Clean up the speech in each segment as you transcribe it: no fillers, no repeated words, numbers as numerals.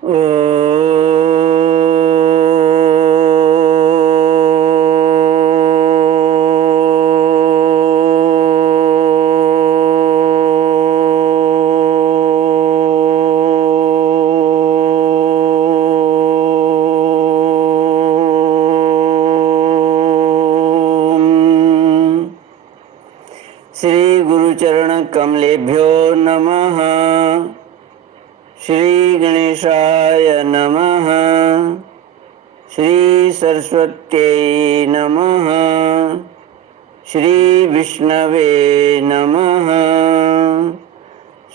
श्री गुरुचरण कमलेभ्यो नमः। श्री गणेशाय नमः। श्री सरस्वत्यै नमः। श्री विष्णवे नमः।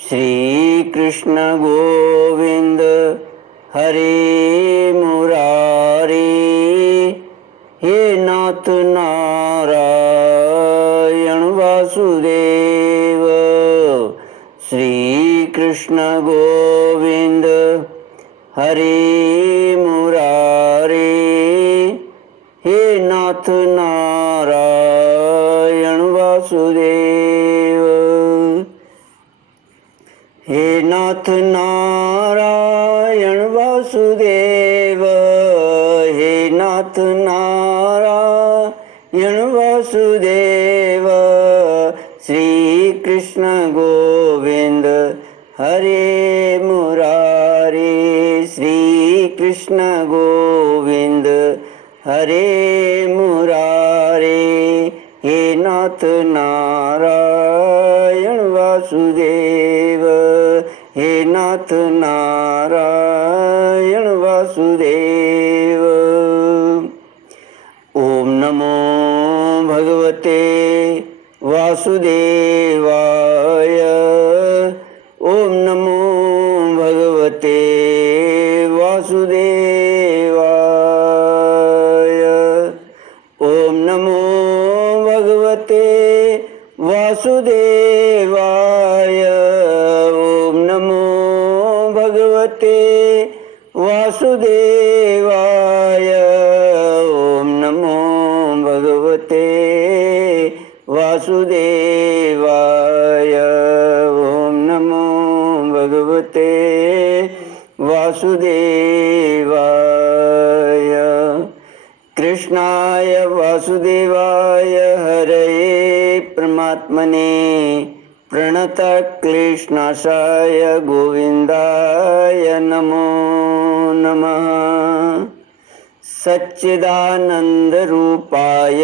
श्री कृष्ण गोविंद हरे मुरारी। हे नाथ नारायण वासुदेव। श्री कृष्ण गोविंद हरे मुरारी। हे नाथ नारायण वासुदेव। हे नाथ नारायण वासुदेव। हे नाथ नारायण वासुदेव। श्री कृष्ण गोविंद हरे मुरारी। श्री कृष्ण गोविंद हरे मुरारी। हे नाथ नारायण वासुदेव। हे नाथ नारायण वासुदेव। ओम नमो भगवते वासुदेवाय। ओम नमो भगवते वासुदेवाय। ओम नमो भगवते वासुदेवाय। ओम नमो भगवते वासुदेवाय। ओम नमो भगवते वासुदेवाय। ओम नमो भगवते वासुदेवाय। कृष्णाय वासुदेवाय हरये परमात्मने प्रणतक्लेशनाशाय गोविन्दाय नमो नमः। सच्चिदानन्दरूपाय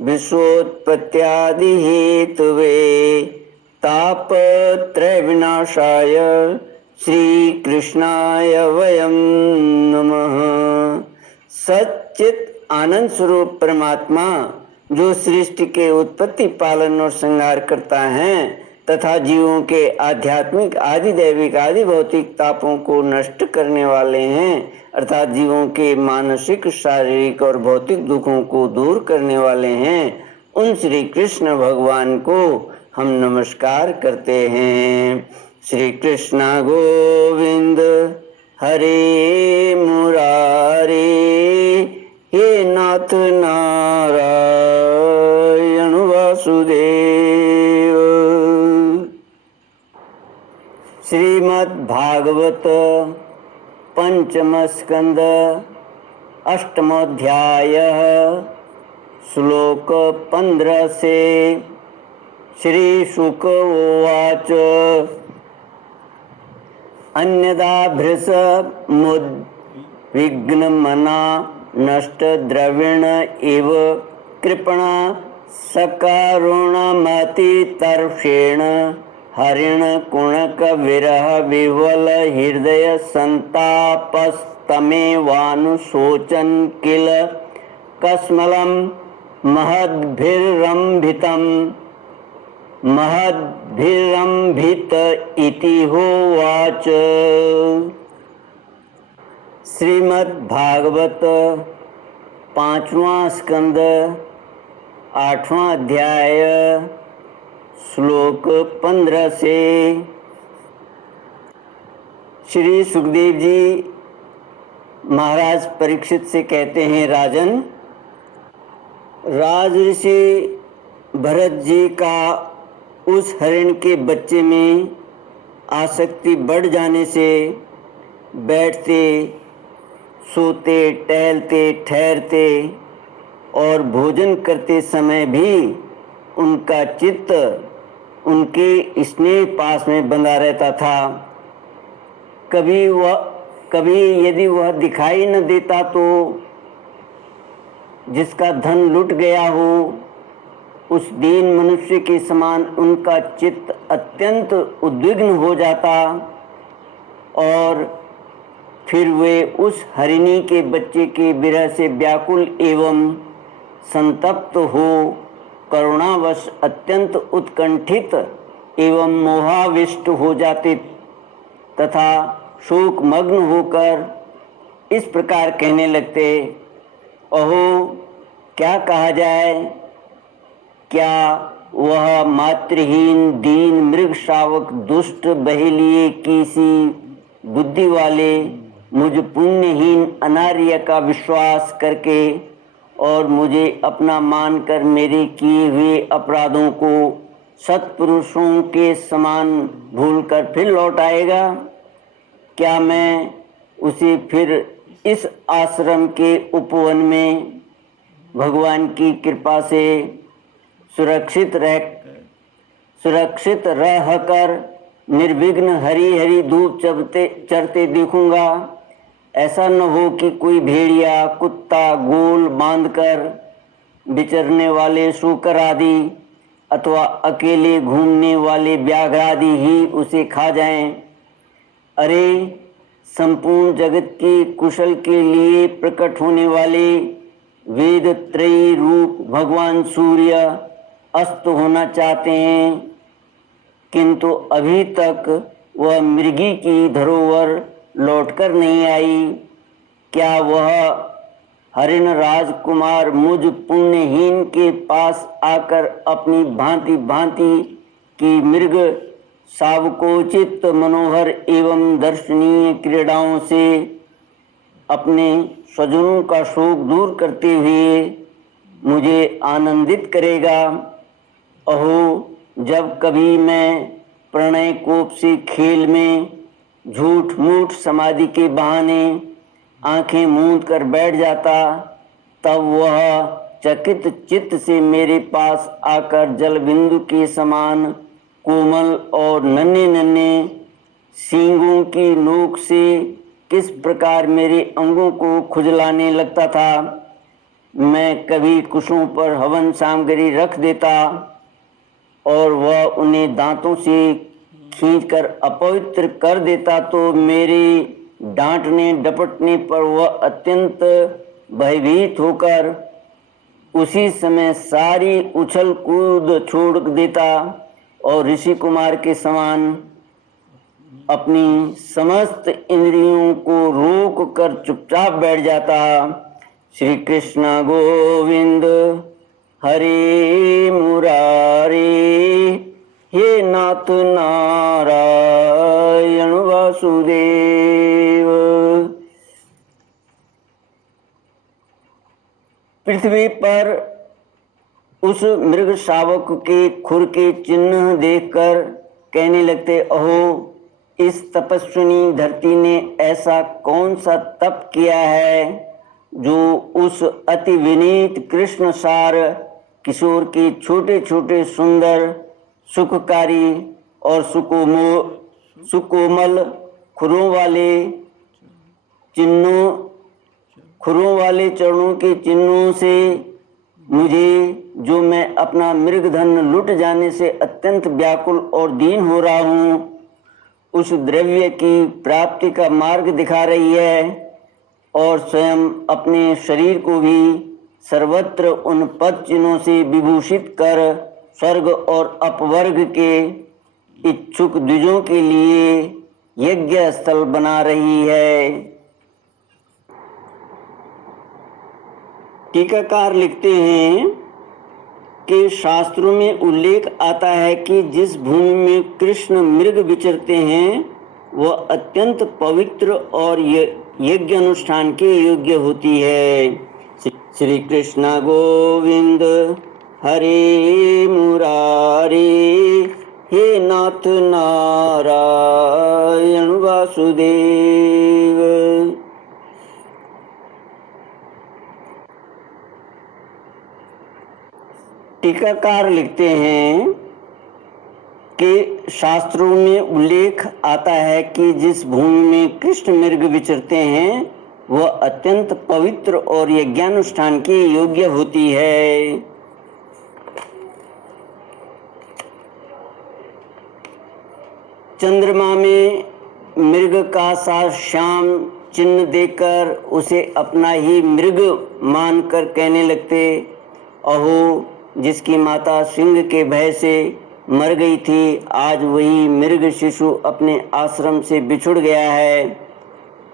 विश्वोत्पत्त्यादिहेतवे तापत्रयविनाशाय श्रीकृष्णाय वयं नमः। सच्चित आनंद स्वरूप परमात्मा जो सृष्टि के उत्पत्ति पालन और संहार करता है तथा जीवों के आध्यात्मिक आदि दैविक आदि भौतिक तापों को नष्ट करने वाले हैं अर्थात जीवों के मानसिक शारीरिक और भौतिक दुखों को दूर करने वाले हैं, उन श्री कृष्ण भगवान को हम नमस्कार करते हैं। श्री कृष्ण गोविंद हरे मुरारी। हे नाथ नारायण वासुदेव। श्रीमद् भागवत पंचम स्कंद अष्टमोध्याय श्लोक 15 से। श्री शुक उवाच अन्यदा भृश मुद्विग्नमना नष्टद्रविण इव कृपण सकारुणमतितर्षेण हरिण कुणक विरह विह्वल हृदय संतापस्तमेवानुशोचन किल कस्मलं महद्भिरंभित इति होवाच। श्रीमद् भागवत 5वां स्कंद 8वां अध्याय श्लोक 15 से। श्री सुखदेव जी महाराज परीक्षित से कहते हैं, राजन, राजऋषि भरत जी का उस हरिण के बच्चे में आसक्ति बढ़ जाने से बैठते, सोते, टहलते, ठहरते और भोजन करते समय भी उनका चित्त उनके स्नेह पास में बंधा रहता था। कभी यदि वह दिखाई न देता तो जिसका धन लुट गया हो उस दीन मनुष्य के समान उनका चित्त अत्यंत उद्विग्न हो जाता और फिर वे उस हरिणी के बच्चे के विरह से व्याकुल एवं संतप्त हो करुणावश अत्यंत उत्कंठित एवं मोहाविष्ट हो जाते तथा शोक मग्न होकर इस प्रकार कहने लगते, अहो क्या कहा जाए, क्या वह मातृहीन दीन मृग शावक दुष्ट बहेलिए किसी बुद्धि वाले मुझ पुण्यहीन अनार्य का विश्वास करके और मुझे अपना मानकर मेरे किए हुए अपराधों को सत्पुरुषों के समान भूलकर फिर लौट आएगा? क्या मैं उसे फिर इस आश्रम के उपवन में भगवान की कृपा से सुरक्षित रहकर निर्विघ्न हरी हरी धूप चरते देखूंगा? ऐसा न हो कि कोई भेड़िया कुत्ता गोल बांधकर विचरने वाले शूकर आदि अथवा अकेले घूमने वाले व्याघ्र आदि ही उसे खा जाएं। अरे संपूर्ण जगत की कुशल के लिए प्रकट होने वाले वेद त्रयी रूप भगवान सूर्य अस्त होना चाहते हैं, किंतु अभी तक वह मृगी की धरोहर लौटकर नहीं आई। क्या वह हरिण राजकुमार मुझ पुण्यहीन के पास आकर अपनी भांति भांति की मृग सावकोचित मनोहर एवं दर्शनीय क्रीड़ाओं से अपने स्वजनों का शोक दूर करते हुए मुझे आनंदित करेगा? अहो जब कभी मैं प्रणय कोप से खेल में झूठ मूठ समाधि के बहाने आंखें मूंद कर बैठ जाता, तब वह चकित चित्त से मेरे पास आकर जल बिंदु के समान कोमल और नन्हे नन्हे सींगों की नोक से किस प्रकार मेरे अंगों को खुजलाने लगता था। मैं कभी कुशों पर हवन सामग्री रख देता और वह उन्हें दांतों से खींचकर अपवित्र कर देता तो मेरे डांटने डपटने पर वह अत्यंत भयभीत होकर उसी समय सारी उछल कूद छोड़ देता और ऋषि कुमार के समान अपनी समस्त इंद्रियों को रोक कर चुपचाप बैठ जाता। श्री कृष्ण गोविंद हरे मुरारी, हे नाथ नारायण वासुदेव। पृथ्वी पर उस मृग शावक के खुर के चिन्ह देखकर कहने लगते, अहो इस तपस्विनी धरती ने ऐसा कौन सा तप किया है जो उस अति विनीत कृष्ण सार किशोर के छोटे छोटे सुंदर सुखकारी और सुकोमल खुरों वाले चरणों के चिन्हों से मुझे, जो मैं अपना मृगधन लुट जाने से अत्यंत व्याकुल और दीन हो रहा हूँ, उस द्रव्य की प्राप्ति का मार्ग दिखा रही है और स्वयं अपने शरीर को भी सर्वत्र उन पद चिन्हों से विभूषित कर स्वर्ग और अपवर्ग के इच्छुक द्विजों के लिए यज्ञ स्थल बना रही है। टीकाकार लिखते हैं कि शास्त्रों में उल्लेख आता है कि जिस भूमि में कृष्ण मृग विचरते हैं वह अत्यंत पवित्र और यज्ञ अनुष्ठान के योग्य होती है। श्री कृष्ण गोविंद हरे मुरारी, हे नाथ नारायण वासुदेव। टीकाकार लिखते हैं कि शास्त्रों में उल्लेख आता है कि जिस भूमि में कृष्ण मृग विचरते हैं वह अत्यंत पवित्र और यज्ञानुष्ठान के योग्य होती है। चंद्रमा में मृग का सा श्याम चिन्ह देकर उसे अपना ही मृग मानकर कहने लगते, अहो जिसकी माता सिंह के भय से मर गई थी, आज वही मृग शिशु अपने आश्रम से बिछुड़ गया है,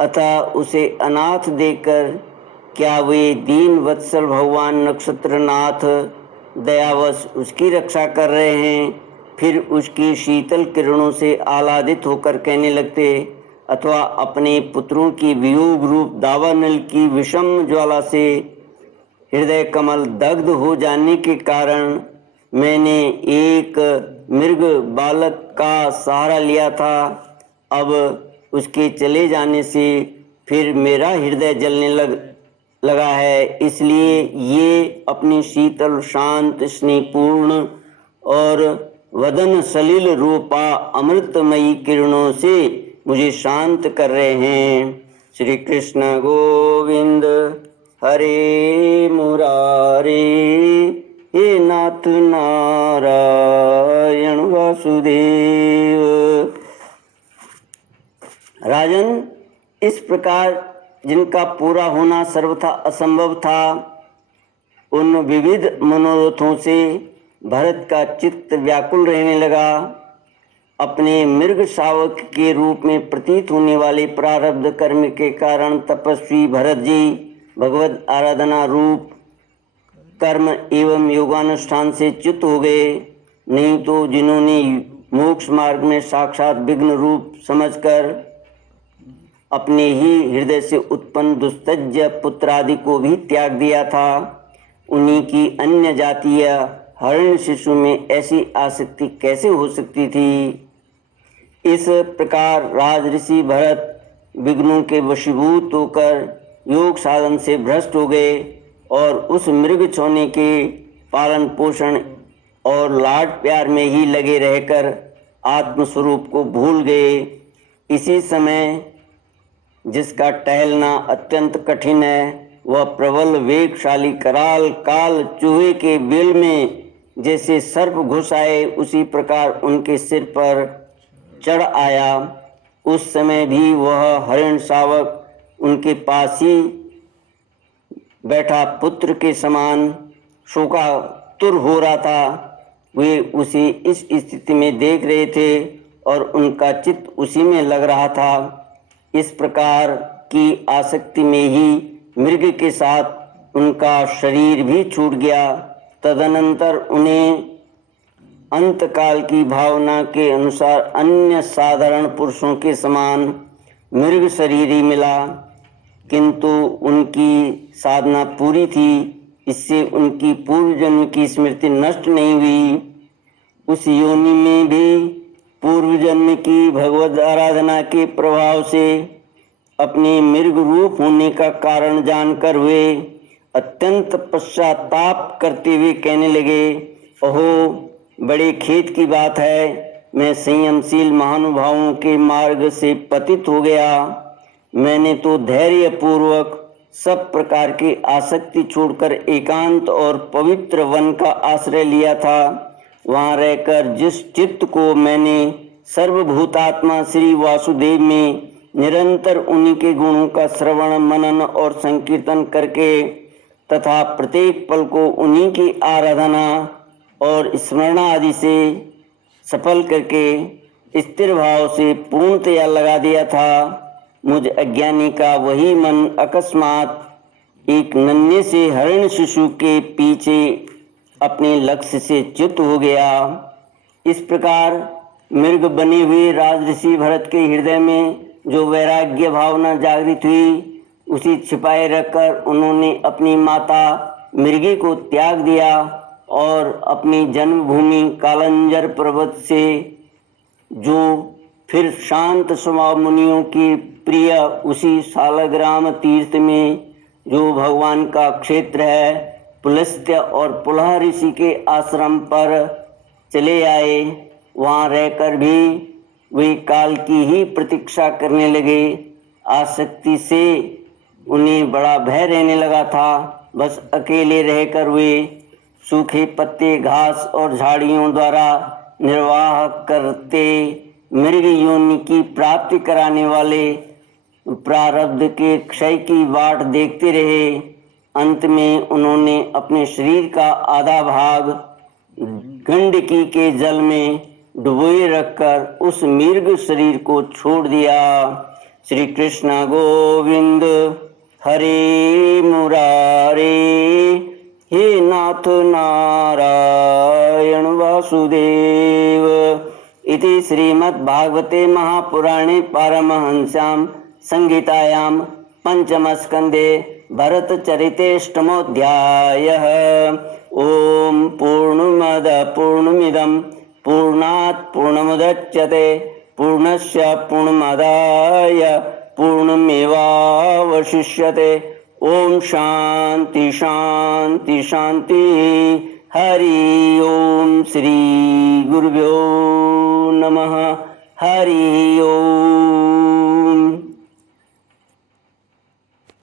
अतः उसे अनाथ देखकर क्या वे दीन वत्सल भगवान नक्षत्रनाथ दयावश उसकी रक्षा कर रहे हैं। फिर उसकी शीतल किरणों से आह्लादित होकर कहने लगते, अथवा अपने पुत्रों की वियोग रूप दावानल की विषम ज्वाला से हृदय कमल दग्ध हो जाने के कारण मैंने एक मृग बालक का सहारा लिया था, अब उसके चले जाने से फिर मेरा हृदय जलने लगा है, इसलिए ये अपनी शीतल शांत स्नेहपूर्ण और वदन सलिल रूपा अमृतमयी किरणों से मुझे शांत कर रहे हैं। श्री कृष्ण गोविंद हरे मुरारे, हे नाथ नारायण वासुदेव। राजन, इस प्रकार जिनका पूरा होना सर्वथा असंभव था, उन विविध मनोरथों से भरत का चित्त व्याकुल रहने लगा। अपने मृग शावक के रूप में प्रतीत होने वाले प्रारब्ध कर्म के कारण तपस्वी भरत जी भगवत आराधना रूप कर्म एवं योगानुष्ठान से च्युत हो गए। नहीं तो जिन्होंने मोक्ष मार्ग में साक्षात विघ्न रूप समझकर अपने ही हृदय से उत्पन्न दुस्तज्य पुत्र आदि को भी त्याग दिया था, उन्हीं की अन्य जातीय हरिण शिशु में ऐसी आसक्ति कैसे हो सकती थी। इस प्रकार राजऋषि भरत विघ्नों के वशीभूत होकर योग साधन से भ्रष्ट हो गए और उस मृग छोने के पालन पोषण और लाड प्यार में ही लगे रहकर आत्मस्वरूप को भूल गए। इसी समय जिसका टहलना अत्यंत कठिन है, वह प्रबल वेगशाली कराल काल चूहे के बिल में जैसे सर्प घुस आए, उसी प्रकार उनके सिर पर चढ़ आया। उस समय भी वह हरिण शावक उनके पास ही बैठा पुत्र के समान शोकातुर हो रहा था। वे उसे इस स्थिति में देख रहे थे और उनका चित्त उसी में लग रहा था। इस प्रकार की आसक्ति में ही मृग के साथ उनका शरीर भी छूट गया। तदनंतर उन्हें अंतकाल की भावना के अनुसार अन्य साधारण पुरुषों के समान मृग शरीर ही मिला, किंतु उनकी साधना पूरी थी, इससे उनकी पूर्व जन्म की स्मृति नष्ट नहीं हुई। उस योनि में भी पूर्व जन्म की भगवद आराधना के प्रभाव से अपने मृग रूप होने का कारण जानकर वे अत्यंत पश्चाताप करते हुए कहने लगे, ओहो बड़े खेद की बात है, मैं संयमशील महानुभावों के मार्ग से पतित हो गया। मैंने तो धैर्य पूर्वक सब प्रकार की आसक्ति छोड़कर एकांत और पवित्र वन का आश्रय लिया था। वहाँ रहकर जिस चित्त को मैंने सर्वभूतात्मा श्री वासुदेव में निरंतर उन्हीं के गुणों का श्रवण मनन और संकीर्तन करके तथा प्रत्येक पल को उन्हीं की आराधना और स्मरण आदि से सफल करके स्थिर भाव से पूर्णतया लगा दिया था, मुझ अज्ञानी का वही मन अकस्मात एक नन्हे से हरिण शिशु के पीछे अपने लक्ष्य से च्युत हो गया। इस प्रकार मृग बने हुए राजऋषि भरत के हृदय में जो वैराग्य भावना जागृत हुई, उसी छिपाए रखकर उन्होंने अपनी माता मृगी को त्याग दिया और अपनी जन्मभूमि कालंजर पर्वत से, जो फिर शांत स्वभाव मुनियों की प्रिय उसी सालग्राम तीर्थ में जो भगवान का क्षेत्र है, पुलस्त्य और पुलह ऋषि के आश्रम पर चले आए। वहां रहकर भी वे काल की ही प्रतीक्षा करने लगे। आसक्ति से उन्हें बड़ा भय रहने लगा था। बस अकेले रहकर वे सूखे पत्ते, घास और झाड़ियों द्वारा निर्वाह करते मृग योनि की प्राप्ति कराने वाले प्रारब्ध के क्षय की बाट देखते रहे। अंत में उन्होंने अपने शरीर का आधा भाग गंडकी के जल में डुबोए रखकर उस मृग शरीर को छोड़ दिया। श्री कृष्ण गोविंद हरे मुरारे, हे नाथ नारायण वासुदेव। इति श्रीमद्भागवते महापुराणे पारमहंस्यां संहितायां पंचमस्कन्धे भरतचरितेष्टमोऽध्यायः। ओम पूर्णमद पूर्णमिदं पूर्णात् पूर्णमुदच्यते पूर्णस्य पूर्णमादाय पूर्णमेवावशिष्यते। ओम शांति शांति शांति। हरि ओम। श्री गुरुभ्यो नमः। हरि